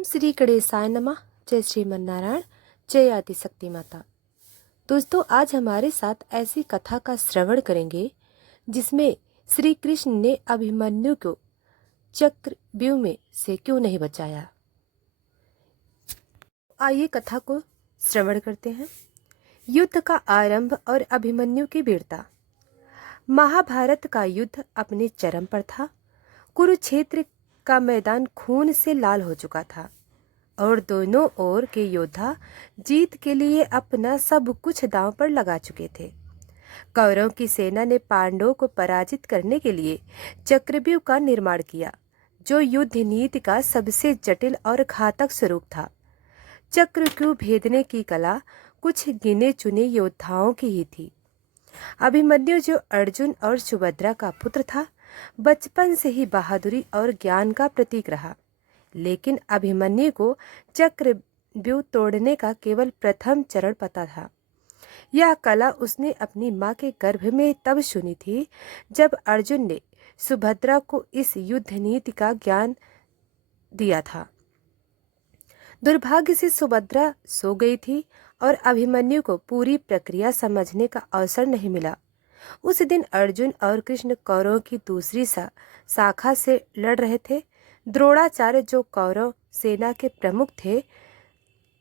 ओम श्री गणेशाय नमः। जय श्रीमन नारायण। जय आदिशक्ति माता। दोस्तों, आज हमारे साथ ऐसी कथा का श्रवण करेंगे जिसमें श्री कृष्ण ने अभिमन्यु को चक्रव्यूह में से क्यों नहीं बचाया। आइए कथा को श्रवण करते हैं। युद्ध का आरंभ और अभिमन्यु की वीरता। महाभारत का युद्ध अपने चरम पर था। कुरुक्षेत्र का मैदान खून से लाल हो चुका था और दोनों ओर के योद्धा जीत के लिए अपना सब कुछ दांव पर लगा चुके थे। कौरवों की सेना ने पांडवों को पराजित करने के लिए चक्रव्यूह का निर्माण किया, जो युद्ध नीति का सबसे जटिल और घातक स्वरूप था। चक्रव्यूह भेदने की कला कुछ गिने चुने योद्धाओं की ही थी। अभिमन्यु, जो अर्जुन और सुभद्रा का पुत्र था, बचपन से ही बहादुरी और ज्ञान का प्रतीक रहा। लेकिन अभिमन्यु को चक्रव्यूह तोड़ने का केवल प्रथम चरण पता था। यह कला उसने अपनी माँ के गर्भ में तब सुनी थी जब अर्जुन ने सुभद्रा को इस युद्ध नीति का ज्ञान दिया था। दुर्भाग्य से सुभद्रा सो गई थी और अभिमन्यु को पूरी प्रक्रिया समझने का अवसर नहीं मिला। उस दिन अर्जुन और कृष्ण कौरवों की दूसरी शाखा से लड़ रहे थे। द्रोणाचार्य, जो कौरव सेना के प्रमुख थे,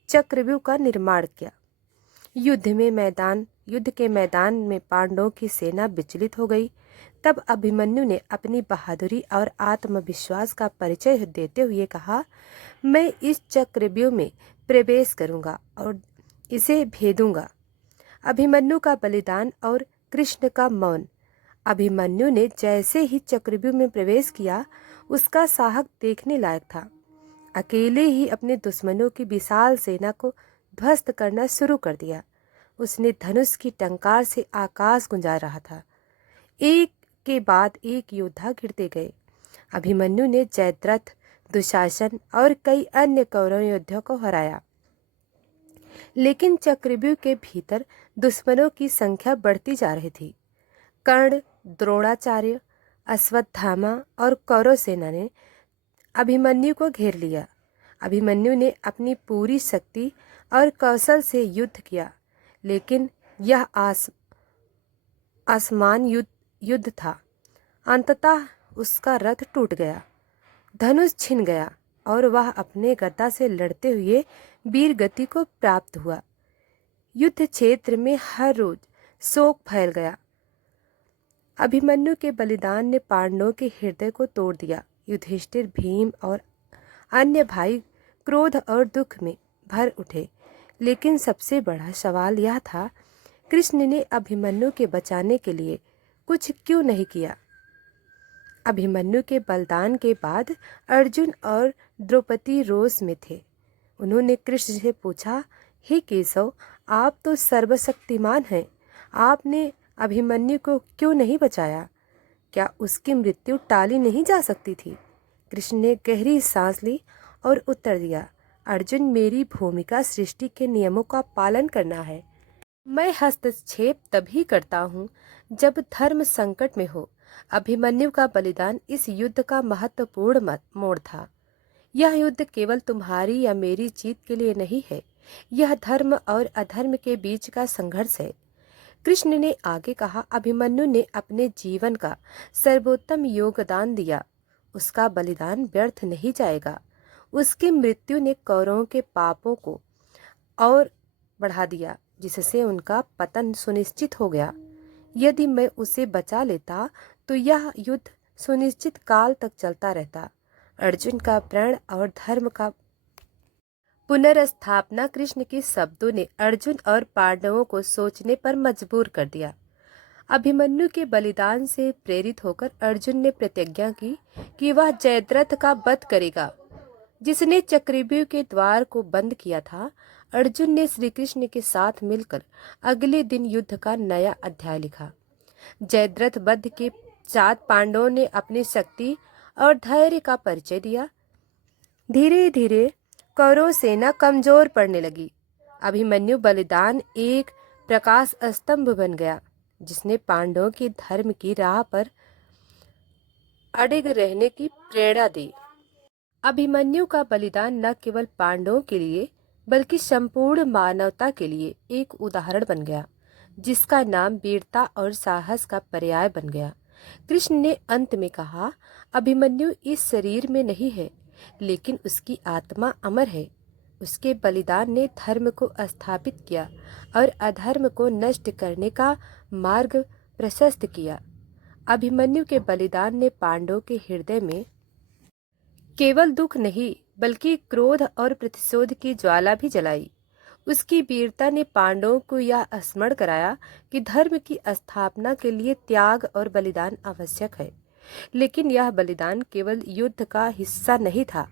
चक्रव्यूह का निर्माण किया। युद्ध के मैदान में पांडवों की सेना विचलित हो गई। तब अभिमन्यु ने अपनी बहादुरी और आत्मविश्वास का परिचय देते हुए कहा, मैं इस चक्रव्यूह में प्रवेश करूंगा और इसे भेदूंगा। अभिमन्यु का बलिदान और कृष्ण का मौन। अभिमन्यु ने जैसे ही चक्रव्यूह में प्रवेश किया, उसका साहस देखने लायक था। अकेले ही अपने दुश्मनों की विशाल सेना को ध्वस्त करना शुरू कर दिया। उसने धनुष की टंकार से आकाश गुंजा रहा था। एक के बाद एक योद्धा गिरते गए। अभिमन्यु ने जयद्रथ, दुशासन और कई अन्य कौरव योद्धाओं को हराया। लेकिन चक्रव्यूह के भीतर दुश्मनों की संख्या बढ़ती जा रही थी। कर्ण, द्रोणाचार्य, अश्वत्थामा और कौरव सेना ने अभिमन्यु को घेर लिया। अभिमन्यु ने अपनी पूरी शक्ति और कौशल से युद्ध किया, लेकिन यह आसमान युद्ध था। अंततः उसका रथ टूट गया, धनुष छिन गया और वह अपने गदा से लड़ते हुए वीर गति को प्राप्त हुआ। युद्ध क्षेत्र में हर रोज शोक फैल गया। अभिमन्यु के बलिदान ने पांडवों के हृदय को तोड़ दिया। युधिष्ठिर, भीम और अन्य भाई क्रोध और दुख में भर उठे। लेकिन सबसे बड़ा सवाल यह था, कृष्ण ने अभिमन्यु के बचाने के लिए कुछ क्यों नहीं किया। अभिमन्यु के बलिदान के बाद अर्जुन और द्रौपदी रोष में थे। उन्होंने कृष्ण से पूछा, हे केशव, आप तो सर्वशक्तिमान हैं, आपने अभिमन्यु को क्यों नहीं बचाया? क्या उसकी मृत्यु टाली नहीं जा सकती थी? कृष्ण ने गहरी सांस ली और उत्तर दिया, अर्जुन, मेरी भूमिका सृष्टि के नियमों का पालन करना है। मैं हस्तक्षेप तभी करता हूँ जब धर्म संकट में हो। अभिमन्यु का बलिदान इस युद्ध का महत्वपूर्ण मोड़ था। यह युद्ध केवल तुम्हारी या मेरी जीत के लिए नहीं है, यह धर्म और अधर्म के बीच का संघर्ष है। कृष्ण ने आगे कहा, अभिमन्यु ने अपने जीवन का सर्वोत्तम योगदान दिया। उसका बलिदान व्यर्थ नहीं जाएगा। उसकी मृत्यु ने कौरवों के पापों को और बढ़ा दिया, जिससे उनका पतन सुनिश्चित हो गया। यदि मैं उसे बचा लेता तो यह युद्ध सुनिश्चित काल तक चलता रहता। अर्जुन का प्रण और धर्म का पुनर्स्थापना। कृष्ण के शब्दों ने अर्जुन और पांडवों को सोचने पर मजबूर कर दिया। अभिमन्यु के बलिदान से प्रेरित होकर अर्जुन ने प्रतिज्ञा की कि वह जयद्रथ का वध करेगा, जिसने चक्रव्यूह के द्वार को बंद किया था। अर्जुन ने श्री कृष्ण के साथ मिलकर अगले दिन युद्ध का नया अध्याय लिखा। जयद्रथ वध के साथ पांडवों ने अपनी शक्ति और धैर्य का परिचय दिया। धीरे धीरे कौरव सेना कमजोर पड़ने लगी। अभिमन्यु बलिदान एक प्रकाश स्तंभ बन गया, जिसने पांडवों की धर्म की राह पर अडिग रहने की प्रेरणा दी। अभिमन्यु का बलिदान न केवल पांडवों के लिए बल्कि संपूर्ण मानवता के लिए एक उदाहरण बन गया, जिसका नाम वीरता और साहस का पर्याय बन गया। कृष्ण ने अंत में कहा, अभिमन्यु इस शरीर में नहीं है, लेकिन उसकी आत्मा अमर है। उसके बलिदान ने धर्म को स्थापित किया और अधर्म को नष्ट करने का मार्ग प्रशस्त किया। अभिमन्यु के बलिदान ने पांडवों के हृदय में केवल दुख नहीं बल्कि क्रोध और प्रतिशोध की ज्वाला भी जलाई। उसकी वीरता ने पांडवों को यह स्मरण कराया कि धर्म की स्थापना के लिए त्याग और बलिदान आवश्यक है। लेकिन यह बलिदान केवल युद्ध का हिस्सा नहीं था,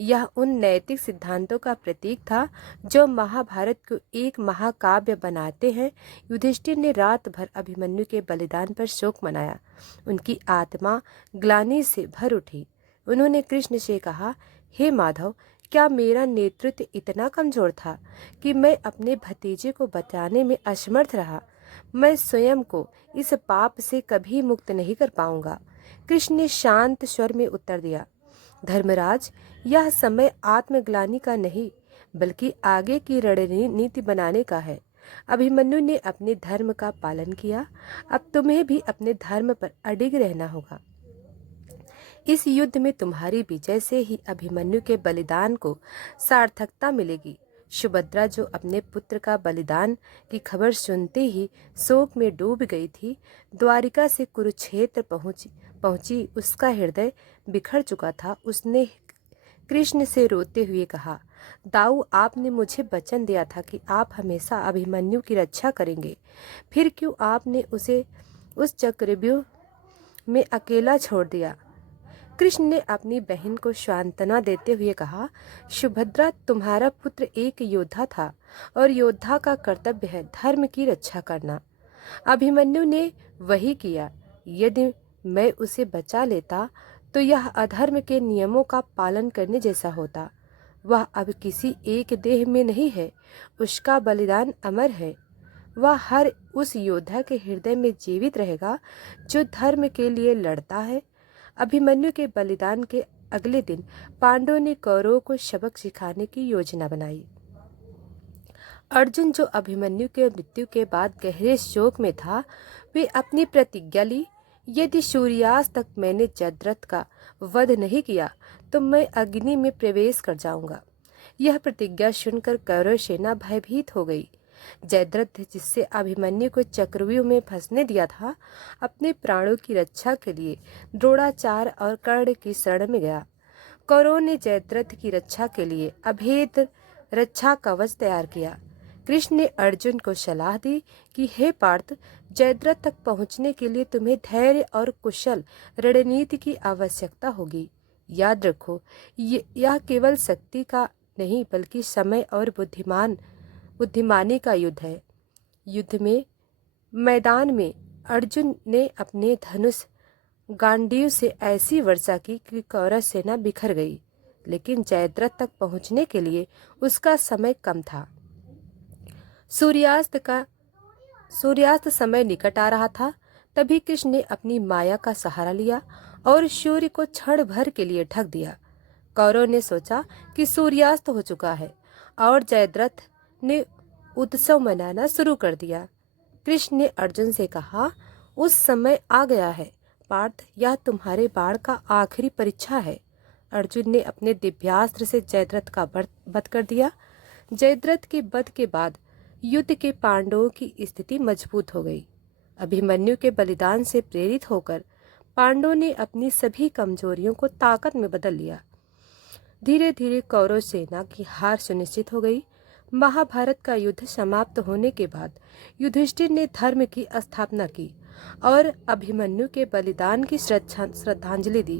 यह उन नैतिक सिद्धांतों का प्रतीक था जो महाभारत को एक महाकाव्य बनाते हैं। युधिष्ठिर ने रात भर अभिमन्यु के बलिदान पर शोक मनाया। उनकी आत्मा ग्लानि से भर उठी। उन्होंने कृष्ण से कहा, हे माधव, क्या मेरा नेतृत्व इतना कमजोर था कि मैं अपने भतीजे को बचाने में असमर्थ रहा? मैं स्वयं को इस पाप से कभी मुक्त नहीं कर पाऊंगा। कृष्ण ने शांत स्वर में उत्तर दिया, धर्मराज, यह समय आत्मग्लानि का नहीं बल्कि आगे की रणनीति बनाने का है। अभिमन्यु ने अपने धर्म का पालन किया, अब तुम्हें भी अपने धर्म पर अडिग रहना होगा। इस युद्ध में तुम्हारी विजय से ही अभिमन्यु के बलिदान को सार्थकता मिलेगी। सुभद्रा, जो अपने पुत्र का बलिदान की खबर सुनते ही शोक में डूब गई थी, द्वारिका से कुरुक्षेत्र पहुंची। उसका हृदय बिखर चुका था। उसने कृष्ण से रोते हुए कहा, दाऊ, आपने मुझे वचन दिया था कि आप हमेशा अभिमन्यु की रक्षा करेंगे, फिर क्यों आपने उसे उस चक्रव्यूह में अकेला छोड़ दिया? कृष्ण ने अपनी बहन को सांत्वना देते हुए कहा, सुभद्रा, तुम्हारा पुत्र एक योद्धा था और योद्धा का कर्तव्य है धर्म की रक्षा करना। अभिमन्यु ने वही किया। यदि मैं उसे बचा लेता तो यह अधर्म के नियमों का पालन करने जैसा होता। वह अब किसी एक देह में नहीं है, उसका बलिदान अमर है। वह हर उस योद्धा के हृदय में जीवित रहेगा जो धर्म के लिए लड़ता है। अभिमन्यु के बलिदान के अगले दिन पांडवों ने कौरवों को सबक सिखाने की योजना बनाई। अर्जुन, जो अभिमन्यु के मृत्यु के बाद गहरे शोक में था, वे अपनी प्रतिज्ञा ली, यदि सूर्यास्त तक मैंने जयद्रथ का वध नहीं किया तो मैं अग्नि में प्रवेश कर जाऊंगा। यह प्रतिज्ञा सुनकर कौरव सेना भयभीत हो गई। जयद्रथ, जिससे अभिमन्यु को चक्रव्यूह में फंसने दिया था, अपने प्राणों की रक्षा के लिए द्रोणाचार्य और कर्ण की शरण में गया। कौरवों ने जयद्रथ की रक्षा के लिए अभेद रक्षा कवच तैयार किया। कृष्ण ने अर्जुन को सलाह दी कि हे पार्थ, जयद्रथ तक पहुंचने के लिए तुम्हें धैर्य और कुशल रणनीति की आवश्यकता होगी। याद रखो, यह केवल शक्ति का नहीं बल्कि समय और बुद्धिमानी का युद्ध है। युद्ध में मैदान में अर्जुन ने अपने धनुष गांडीव से ऐसी वर्षा की कि कौरव सेना बिखर गई, लेकिन जयद्रथ तक पहुंचने के लिए उसका समय कम था। सूर्यास्त समय निकट आ रहा था। तभी कृष्ण ने अपनी माया का सहारा लिया और सूर्य को क्षण भर के लिए ढक दिया। कौरव ने सोचा कि सूर्यास्त हो चुका है और जयद्रथ ने उत्सव मनाना शुरू कर दिया। कृष्ण ने अर्जुन से कहा, उस समय आ गया है पार्थ, यह तुम्हारे बाण का आखिरी परीक्षा है। अर्जुन ने अपने दिव्यास्त्र से जयद्रथ का वध कर दिया। जयद्रथ के वध के बाद युद्ध के पांडवों की स्थिति मजबूत हो गई। अभिमन्यु के बलिदान से प्रेरित होकर पांडवों ने अपनी सभी कमजोरियों को ताकत में बदल लिया। धीरे धीरे कौरव सेना की हार सुनिश्चित हो गई। महाभारत का युद्ध समाप्त होने के बाद युधिष्ठिर ने धर्म की स्थापना की और अभिमन्यु के बलिदान की श्रद्धांजलि दी।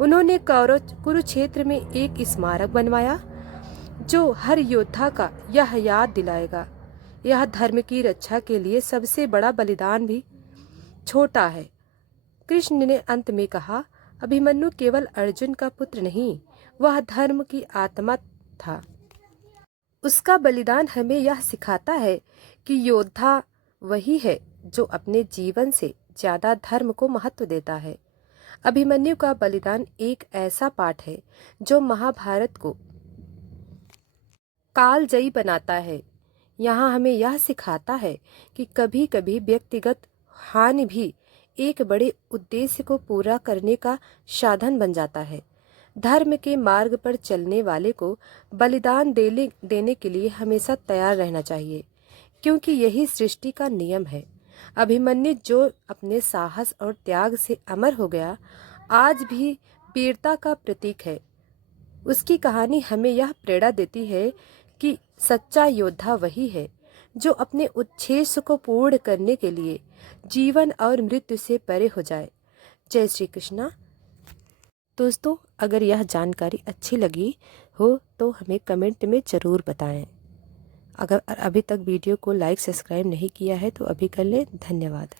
उन्होंने कुरुक्षेत्र में एक स्मारक बनवाया जो हर योद्धा का यह याद दिलाएगा, यह धर्म की रक्षा के लिए सबसे बड़ा बलिदान भी छोटा है। कृष्ण ने अंत में कहा, अभिमन्यु केवल अर्जुन का पुत्र नहीं, वह धर्म की आत्मा था। उसका बलिदान हमें यह सिखाता है कि योद्धा वही है जो अपने जीवन से ज्यादा धर्म को महत्व देता है। अभिमन्यु का बलिदान एक ऐसा पाठ है जो महाभारत को कालजयी बनाता है। यहाँ हमें यह सिखाता है कि कभी कभी व्यक्तिगत हानि भी एक बड़े उद्देश्य को पूरा करने का साधन बन जाता है। धर्म के मार्ग पर चलने वाले को बलिदान देने के लिए हमेशा तैयार रहना चाहिए, क्योंकि यही सृष्टि का नियम है। अभिमन्यु जो अपने साहस और त्याग से अमर हो गया, आज भी वीरता का प्रतीक है। उसकी कहानी हमें यह प्रेरणा देती है कि सच्चा योद्धा वही है जो अपने उद्देश्य को पूर्ण करने के लिए जीवन और मृत्यु से परे हो जाए। जय श्री कृष्णा। दोस्तों, अगर यह जानकारी अच्छी लगी हो तो हमें कमेंट में ज़रूर बताएं। अगर अभी तक वीडियो को लाइक सब्सक्राइब नहीं किया है तो अभी कर लें। धन्यवाद।